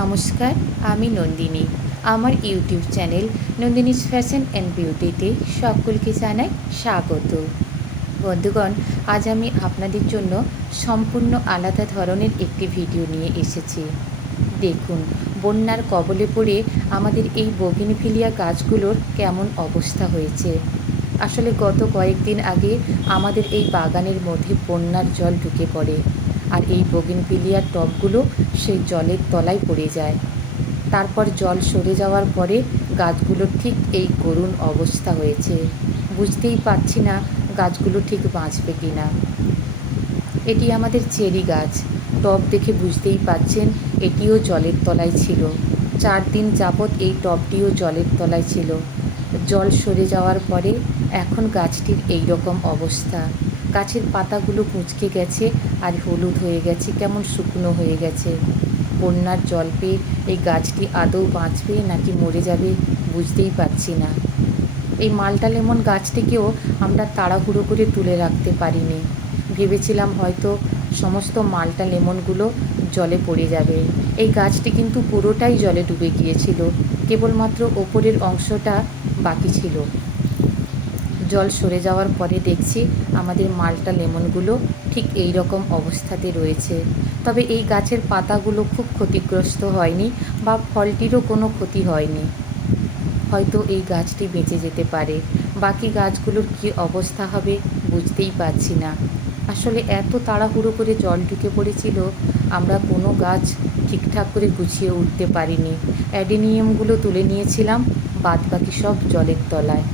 নমস্কার, আমি নন্দিনী। আমার YouTube channel Nandini's fashion and বিউটিতে সকলকে জানাই স্বাগত। বন্ধুগণ, আজ আমি আপনাদের জন্য সম্পূর্ণ আলাদা ধরনের একটি ভিডিও নিয়ে এসেছি। দেখুন, বন্যার কবলে পড়ে আমাদের এই বোগেনভিলিয়া গাছগুলোর কেমন অবস্থা হয়েছে। আসলে গত কয়েকদিন আগে আমাদের এই বাগানের মধ্যে বন্যার জল ঢুকে পড়ে, আর এই বোগেনভিলিয়ার টবগুলো সেই জলের তলায় পড়ে যায়। তারপর জল সরে যাওয়ার পরে গাছগুলোর ঠিক এই করুণ অবস্থা হয়েছে। বুঝতেই পারছি না গাছগুলো ঠিক বাঁচবে কি না। এটি আমাদের চেরি গাছ। টব দেখে বুঝতেই পাচ্ছেন এটিও জলের তলায় ছিল। 4 দিন যাবৎ এই টবটিও জলের তলায় ছিল। জল সরে যাওয়ার পরে এখন গাছটির এই রকম অবস্থা। গাছের পাতাগুলো কুঁচকে গেছে আর হলুদ হয়ে গেছে, কেমন শুকনো হয়ে গেছে। বন্যার জল পেয়ে এই গাছটি আদৌ বাঁচবে নাকি মরে যাবে বুঝতেই পারছি না। এই মালটা লেমন গাছটিকেও আমরা তাড়াহুড়ো করে তুলে রাখতে পারিনি। ভেবেছিলাম হয়তো সমস্ত মালটা লেমনগুলো জলে পড়ে যাবে। এই গাছটি কিন্তু পুরোটাই জলে ডুবে গিয়েছিল, কেবলমাত্র ওপরের অংশটা বাকি ছিল। জল সরে যাওয়ার পরে দেখছি আমাদের মালটা লেমনগুলো ঠিক এই রকম অবস্থাতে রয়েছে। তবে এই গাছের পাতাগুলো খুব ক্ষতিগ্রস্ত হয়নি বা ফলটিরও কোনো ক্ষতি হয়নি। হয়তো এই গাছটি বেঁচে যেতে পারে। বাকি গাছগুলোর কী অবস্থা হবে বুঝতেই পারছি না। আসলে এত তাড়াহুড়ো করে জল ঢুকে পড়েছিল, আমরা কোনো গাছ ঠিকঠাক করে গুছিয়ে উঠতে পারিনি। অ্যাডেনিয়ামগুলো তুলে নিয়েছিলাম, বাদ বাকি সব জলের তলায়।